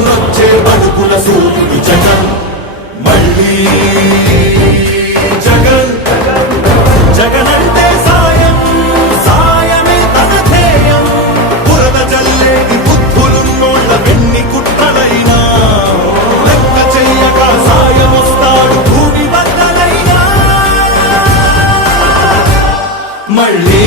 పెంచుకునొచ్చే బడుకుల సూర్యుడు జగన్. మళ్ళీ జగన్. జగన్ అంటే సాయం సాయమే తన ధ్యేయం. బురద జల్లేది బుద్ధులున్నోళ్ళ వెన్ని కుట్రలైనా. లెక్క చెయ్యక సాయం వస్తాడు భూమి బద్దలైనా. మళ్ళీ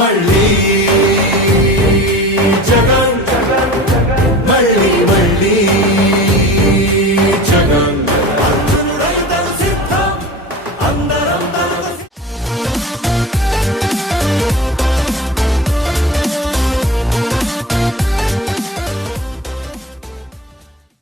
బద్దలైనా మళ్ళీ